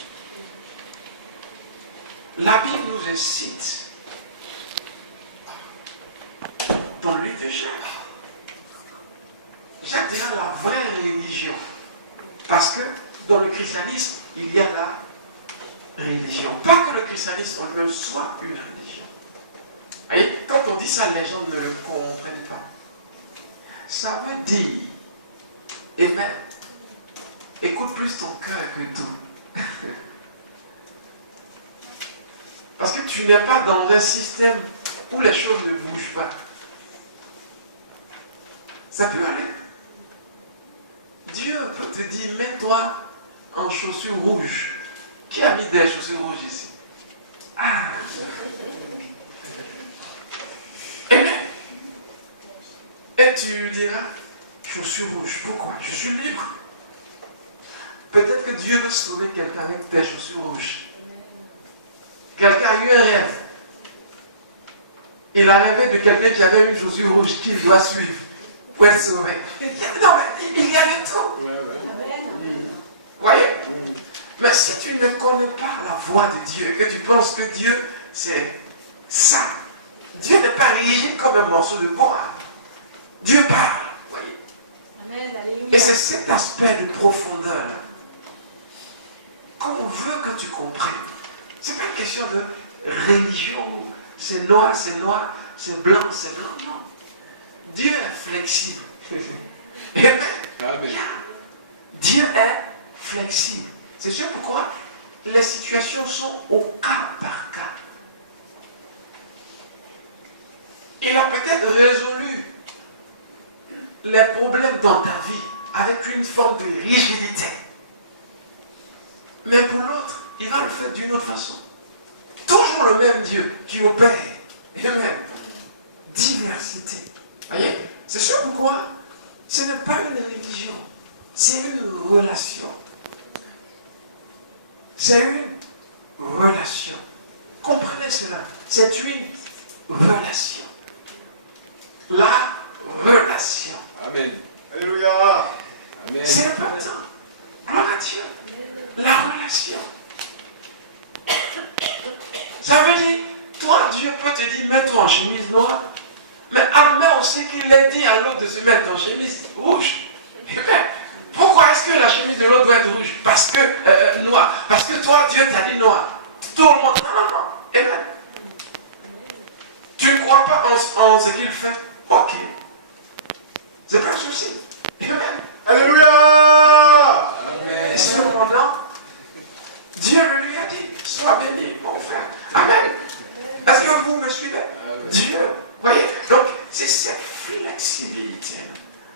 La Bible nous incite dans le livre de Jacques. Jacques dira la vraie religion. Parce que dans le christianisme, il y a la religion. Pas que le christianisme en lui-même soit une religion. Vous voyez, quand on dit ça, les gens ne le comprennent pas. Ça veut dire, eh bien, écoute plus ton cœur que tout. Parce que tu n'es pas dans un système où les choses ne bougent pas. Ça peut aller. Dieu peut te dire, mets-toi en chaussures rouges. Qui a mis des chaussures rouges ici? Ah! Et tu diras, chaussures rouges, pourquoi? Je suis libre. Peut-être que Dieu veut sauver quelqu'un avec des chaussures rouges. Quelqu'un a eu un rêve. Il a rêvé de quelqu'un qui avait une chaussure rouge qu'il doit suivre pour être sauvé. Non, mais il y a le temps. Voyez? Mais si tu ne connais pas la voix de Dieu et que tu penses que Dieu, c'est ça, Dieu n'est pas rigide comme un morceau de bois. Dieu parle. Voyez? Et c'est cet aspect de profondeur qu'on veut que tu comprennes. Ce n'est pas une question de religion. C'est noir, c'est blanc, c'est blanc. Non. Dieu est flexible. Amen. Amen. Dieu est flexible. C'est sûr pourquoi les situations sont au cas par cas. Il a peut-être résolu les problèmes dans ta vie avec une forme de rigidité. Mais pour l'autre, il va le faire d'une autre façon. Toujours le même Dieu qui opère. Amen. Diversité. Voyez? C'est sûr pourquoi ce n'est pas une religion, c'est une relation. C'est une relation. Comprenez cela. C'est une relation. La relation. Amen. Alléluia. Amen. C'est important. Gloire à Dieu. La relation. Ça veut dire, toi, Dieu peut te dire, mets-toi en chemise noire. Mais Armé, on sait qu'il a dit à l'autre de se mettre en chemise rouge. Mais pourquoi est-ce que la chemise de l'autre doit être rouge? Parce que noir. Parce que toi, Dieu t'a dit noir. Tout le monde. Non. Amen. Tu ne crois pas en ce qu'il fait? Ok. C'est pas un souci. Amen. Alléluia. Et cependant, Dieu le lui a dit, sois béni, mon frère. Amen. Est-ce que vous me suivez? Dieu. Voyez, donc c'est cette flexibilité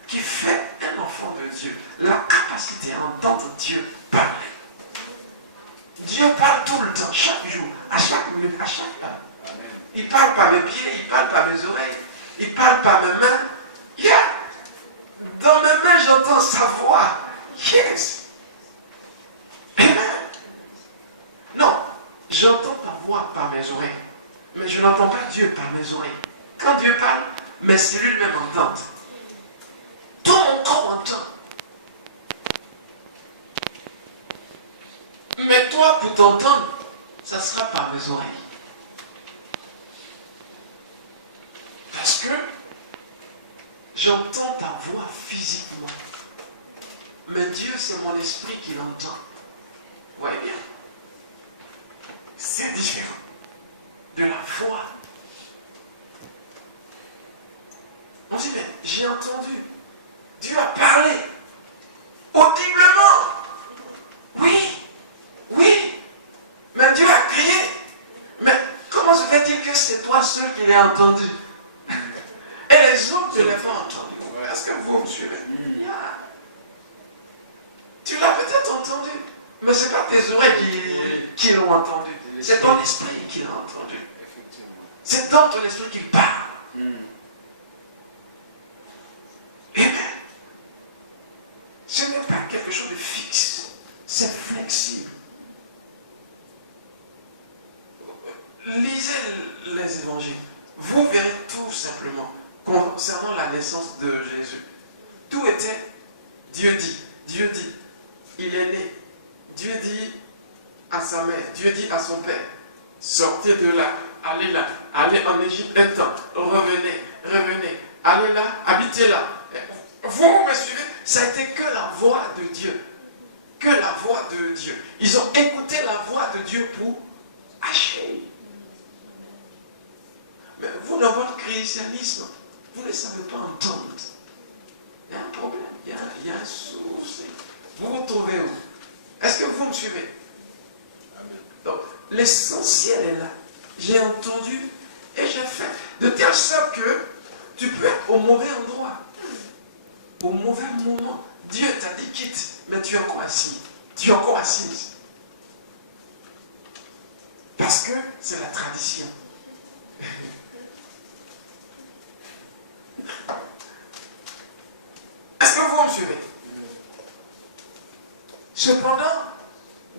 qui fait un enfant de Dieu. La capacité à entendre Dieu parler. Dieu parle tout le temps, chaque jour, à chaque minute, à chaque heure. Amen. Il parle par mes pieds, il parle par mes oreilles, il parle par mes mains. Yeah. Dans mes mains, j'entends sa voix. Yes. Amen. Non, j'entends ta voix par mes oreilles, mais je n'entends pas Dieu par mes oreilles. Quand Dieu parle, mes cellules même entendent. Tout mon corps entend. Mais toi, pour t'entendre, ça sera par mes oreilles. Parce que j'entends ta voix physiquement. Mais Dieu, c'est mon esprit qui l'entend. Vous voyez bien? C'est différent de la voix. On dit, mais j'ai entendu. Dieu a parlé. qu'il ait entendu. Et les autres ne l'avaient pas entendu. Est-ce que vous me suivez? Tu l'as peut-être entendu, mais ce n'est pas tes oreilles qui l'ont entendu. C'est ton esprit qui l'a entendu. C'est dans ton esprit qu'il parle. Amen. Ce n'est pas quelque chose de fixe. C'est flexible. Lisez les évangiles. Vous verrez tout simplement concernant la naissance de Jésus. Tout était Dieu dit. Dieu dit. Il est né. Dieu dit à sa mère. Dieu dit à son père. Sortez de là. Allez là. Allez en Égypte un temps. Revenez. Revenez. Allez là. Habitez là. Vous me suivez? Ça a été que la voix de Dieu. Que la voix de Dieu. Ils ont écouté la voix de Dieu pour agir. Mais vous, dans votre christianisme, vous ne savez pas entendre. Il y a un problème, il y a un souci. Vous vous trouvez où? Est-ce que vous me suivez? Amen. Donc, l'essentiel est là. J'ai entendu et j'ai fait. De telle sorte que tu peux être au mauvais endroit. Au mauvais moment. Dieu t'a dit quitte, mais tu es encore assis. Tu es encore assise. Parce que c'est la tradition. Est-ce que vous me suivez? Cependant,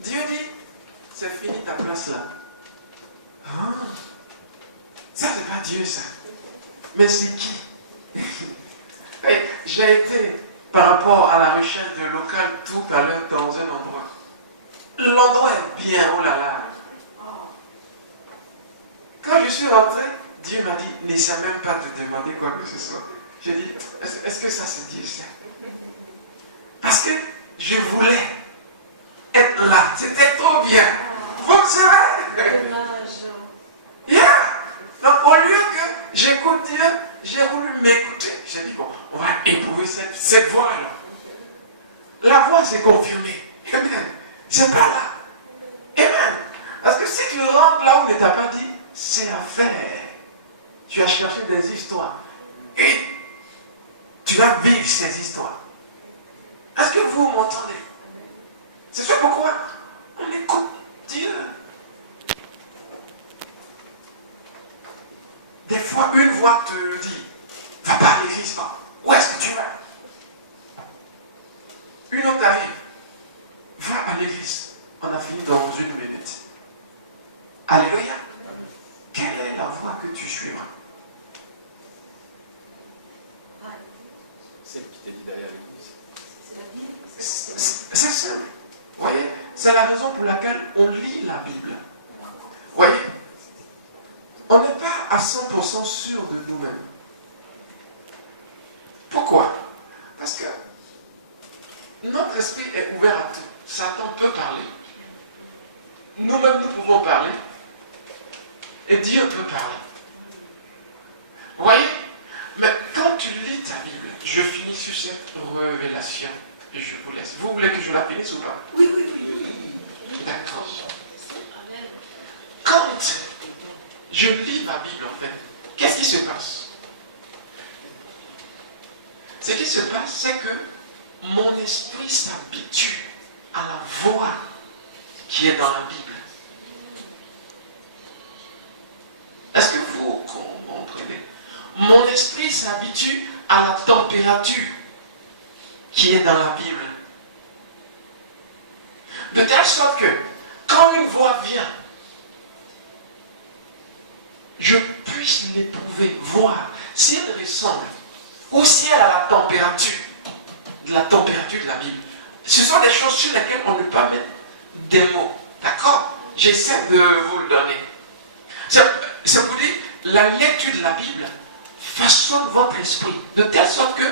Dieu dit, c'est fini ta place là. Ah, ça c'est pas Dieu ça. Mais c'est qui? J'ai été par rapport à la recherche de local tout à l'heure dans un endroit. L'endroit est bien, oh là là. Quand je suis rentré, Dieu m'a dit, n'essaie même pas de demander quoi que ce soit. J'ai dit, est-ce que ça c'est Dieu ça? Parce que je voulais être là. C'était trop bien. Vous me savez? Yeah. Donc au lieu que j'écoute Dieu, j'ai voulu m'écouter. J'ai dit, bon, on va éprouver cette voix-là. La voix s'est confirmée. Amen. C'est pas là. Amen. Parce que si tu rentres là où ne t'a pas dit, c'est à faire. Tu as cherché des histoires. Et tu vas vivre ces histoires. Est-ce que vous m'entendez? C'est ça pourquoi on écoute Dieu. Des fois, une voix te dit, va pas à l'église, pas. Où est-ce que tu vas? Une autre arrive, va à l'église. On a fini dans une minute. Alléluia. Quelle est la voie que tu suivras? Celle qui t'a dit d'aller à l'église. C'est simple. Vous voyez, c'est la raison pour laquelle on lit la Bible. Vous voyez, on n'est pas à 100% sûr de nous-mêmes. Pourquoi? Parce que notre esprit est ouvert à tout. Satan peut parler. Nous-mêmes, nous pouvons parler. Et Dieu peut parler. Vous voyez? Mais quand tu lis ta Bible, je finis sur cette révélation et je vous laisse. Vous voulez que je la finisse ou pas? Oui. D'accord. Quand je lis ma Bible, en fait, qu'est-ce qui se passe? Ce qui se passe, c'est que mon esprit s'habitue à la voix qui est dans la Bible. Est-ce que vous comprenez? Mon esprit s'habitue à la température qui est dans la Bible. De telle sorte que, quand une voix vient, je puisse l'éprouver, voir si elle ressemble ou si elle a la température de la Bible. Ce sont des choses sur lesquelles on ne peut pas mettre des mots. D'accord? J'essaie de vous le donner. C'est pour dire, la lecture de la Bible façonne votre esprit de telle sorte que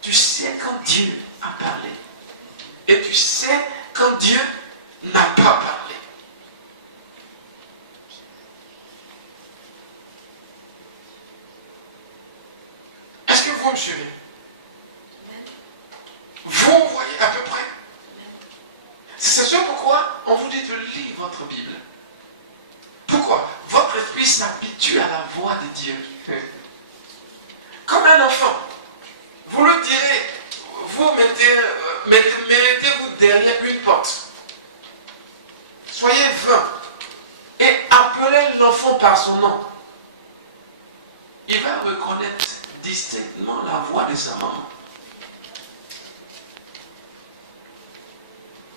tu sais quand Dieu a parlé et tu sais quand Dieu n'a pas parlé. Est-ce que vous me suivez? Vous voyez à peu près? C'est ce pourquoi on vous dit de lire votre Bible. Pourquoi? Votre esprit s'habitue tu as la voix de Dieu. Comme un enfant, vous le direz, vous mettez-vous derrière une porte. Soyez francs et appelez l'enfant par son nom. Il va reconnaître distinctement la voix de sa maman.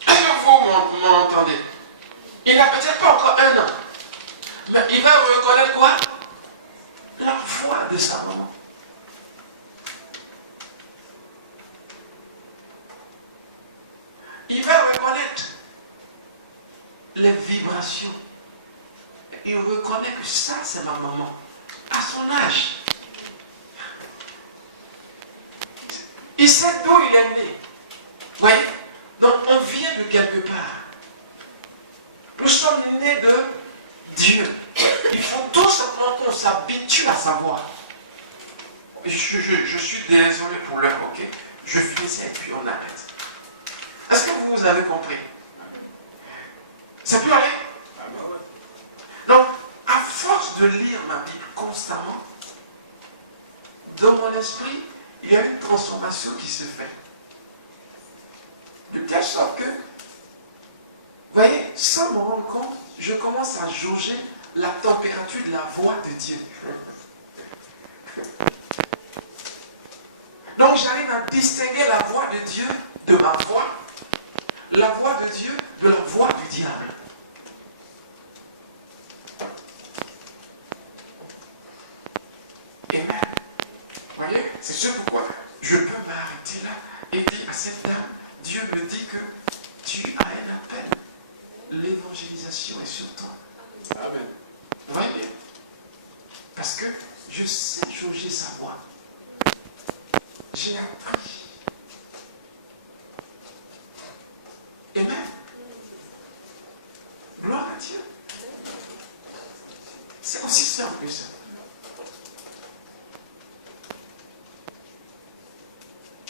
Est-ce que vous m'entendez? Il n'a peut-être pas encore 1 an, mais il va reconnaître quoi? La voix de sa maman. Il va reconnaître les vibrations. Il reconnaît que ça, c'est ma maman. À son âge. Il sait d'où il est né. Vous voyez? Donc, on vient de quelque part. Nous sommes nés de Dieu. Il faut tout simplement qu'on s'habitue à savoir. Je suis désolé pour l'heure, ok? Je finis et puis on arrête. Est-ce que vous avez compris? Ça peut aller? Donc, à force de lire ma Bible constamment, dans mon esprit, il y a une transformation qui se fait. De telle sorte que, vous voyez, sans me rendre compte, je commence à jauger la température de la voix de Dieu. Donc j'arrive à distinguer la voix de Dieu de ma voix, la voix de Dieu de la voix du diable. Amen. Vous voyez, c'est ce pourquoi je peux m'arrêter là et dire à cette dame, Dieu me dit que tu as un appel. L'évangélisation est sur toi. Amen. Vous voyez? Parce que je sais jauger sa voix. J'ai appris. Amen. Gloire à Dieu. C'est aussi simple que ça.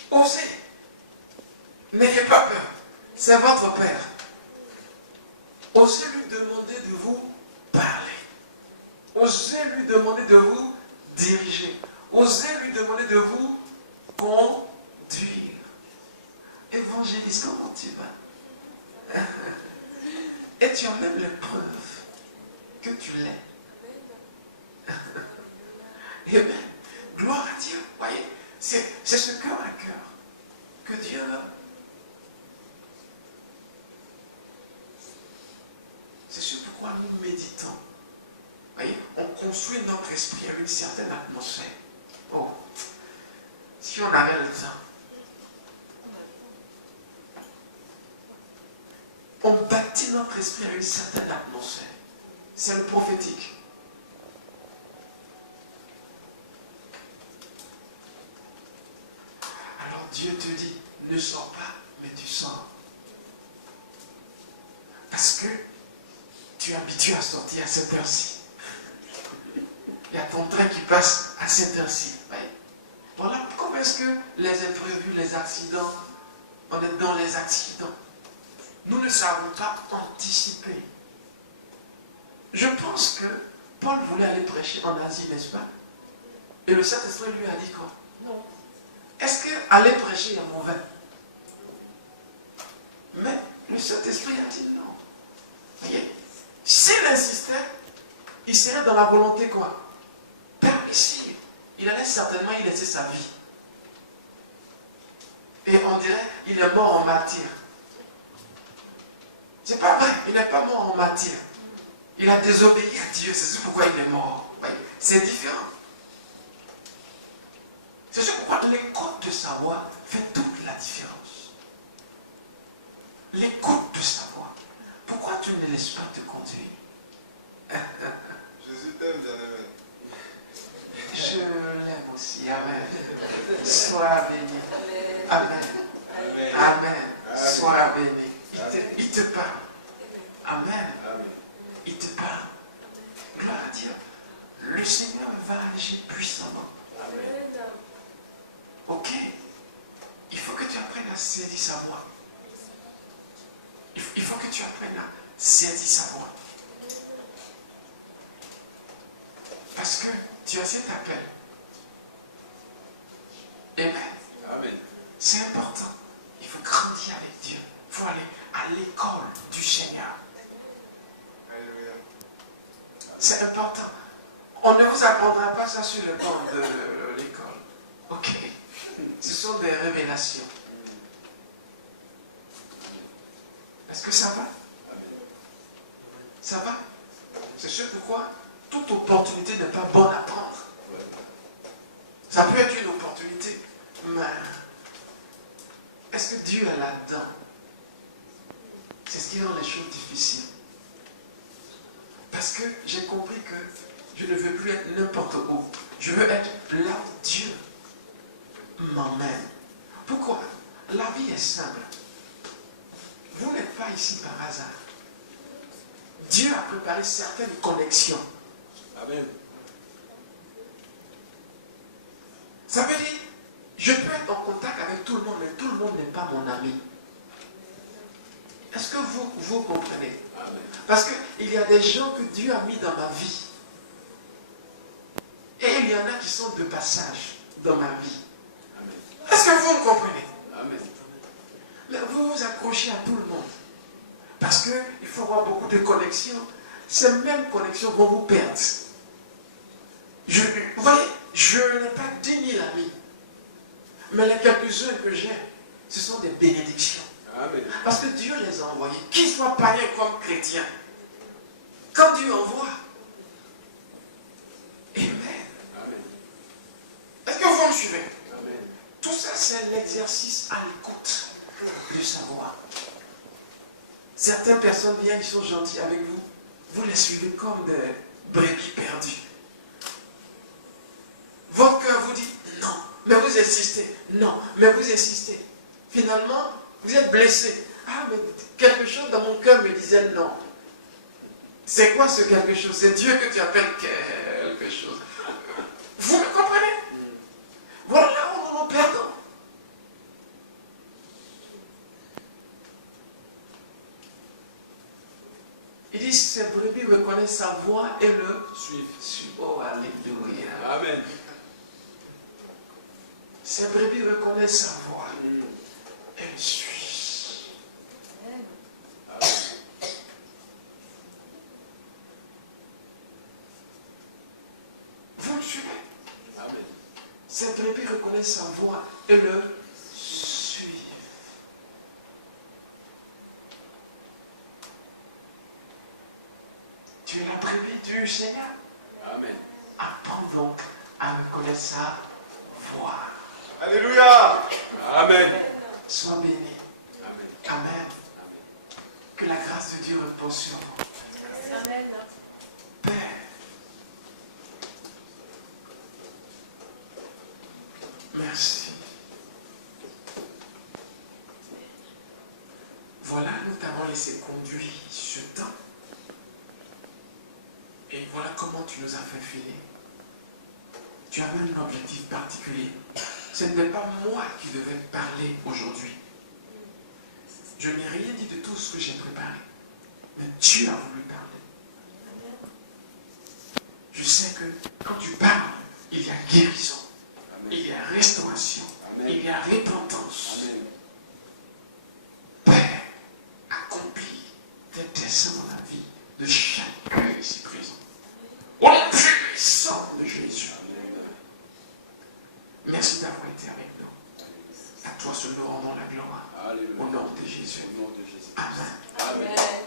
Osez. N'ayez pas peur. C'est votre Père. Osez lui demander de vous parler. Osez lui demander de vous diriger. Osez lui demander de vous conduire. Évangélise, comment tu vas? Et tu as même les preuves que tu l'es. Amen. Gloire à Dieu. Voyez, c'est ce cœur à cœur que Dieu a. C'est ce pourquoi nous méditons. Voyez, on construit notre esprit avec une certaine atmosphère. Oh, si on avait le temps. On bâtit notre esprit avec une certaine atmosphère. C'est le prophétique. Alors Dieu te dit, ne sors pas, mais tu sors. Parce que tu es habitué à sortir à cette heure-ci. Il y a ton train qui passe à cette heure-ci. Voilà comment est-ce que les imprévus, les accidents, on est dans les accidents. Nous ne savons pas anticiper. Je pense que Paul voulait aller prêcher en Asie, n'est-ce pas? Et le Saint-Esprit lui a dit quoi? Non. Est-ce qu'aller prêcher est mauvais? Mais le Saint-Esprit a dit non. Voyez? S'il insistait, il serait dans la volonté quoi? Permissive. Il allait certainement y laisser sa vie. Et on dirait, il est mort en martyr. C'est pas vrai, il n'est pas mort en martyr. Il a désobéi à Dieu, c'est pourquoi il est mort. C'est différent. C'est pourquoi l'écoute de sa voix fait toute la différence. L'écoute de sa voix. Pourquoi tu ne laisses pas te conduire? Jésus t'aime, bien-aimé. Je l'aime aussi. Amen. Sois béni. Amen. Amen. Sois béni. Il te parle. Amen. Il te parle. Gloire à Dieu. Le Seigneur va agir puissamment. Ok. Il faut que tu apprennes à saisir sa voix. Il faut que tu apprennes à saisir sa voix. Parce que tu as cet appel. Amen. Amen. C'est important. Il faut grandir avec Dieu. Il faut aller à l'école du Seigneur. C'est important. On ne vous apprendra pas ça sur le banc de l'école. Ok. Ce sont des révélations. Est-ce que ça va? Ça va? C'est sûr pourquoi toute opportunité n'est pas bonne à prendre. Ça peut être une opportunité, mais est-ce que Dieu est là-dedans? C'est ce qui rend les choses difficiles. Parce que j'ai compris que je ne veux plus être n'importe où. Je veux être là où Dieu m'emmène. Pourquoi? La vie est simple. Vous n'êtes pas ici par hasard. Dieu a préparé certaines connexions. Amen. Ça veut dire, je peux être en contact avec tout le monde, mais tout le monde n'est pas mon ami. Est-ce que vous comprenez? Amen. Parce qu'il y a des gens que Dieu a mis dans ma vie. Et il y en a qui sont de passage dans ma vie. Amen. Est-ce que vous me comprenez? Amen. Mais vous vous accrochez à tout le monde. Parce qu'il faut avoir beaucoup de connexions. Ces mêmes connexions vont vous perdre. Vous voyez, je n'ai pas 10 000 amis. Mais les quelques-uns que j'ai, ce sont des bénédictions. Amen. Parce que Dieu les a envoyés. Qu'ils soient païens comme chrétiens. Quand Dieu envoie. Amen. Amen. Est-ce que vous me suivez? Amen. Tout ça, c'est l'exercice à l'écoute du savoir. Certaines personnes viennent, ils sont gentils avec vous. Vous les suivez comme des brebis perdues. Votre cœur vous dit non, mais vous insistez. Non, mais vous insistez. Finalement, vous êtes blessé. Ah, mais quelque chose dans mon cœur me disait non. C'est quoi ce quelque chose? C'est Dieu que tu appelles quelque chose. Vous me comprenez? Voilà là où nous nous perdons. Il dit, ces brebis reconnaissent sa voix et le suivent. Oh, alléluia. Amen. Ces brebis reconnaissent sa voix et le suivent. Vous le suivez. Amen. Ces brebis reconnaissent sa voix et le suivent. Tu es la brebis du Seigneur. Amen. Apprends donc à reconnaître sa voix. Alléluia. Amen. Sois béni. Amen. Amen. Que la grâce de Dieu repose sur vous. Amen. Père, merci. Voilà, nous t'avons laissé conduire ce temps. Et voilà comment tu nous as fait finir. Tu avais un objectif particulier. Ce n'est pas moi qui devais parler aujourd'hui. Je n'ai rien dit de tout ce que j'ai préparé. Mais Dieu a voulu parler. Je sais que quand tu parles, il y a guérison. Amen. Il y a restauration. Amen. Il y a repentance. Amen. Père, accomplis tes desseins dans la vie de chacun ici présent. Au nom puissant de Jésus. Merci d'avoir été avec nous. À toi seul nous rendons la gloire. Alléluia. Au nom de Jésus. Au nom de Jésus. Amen. Amen. Amen.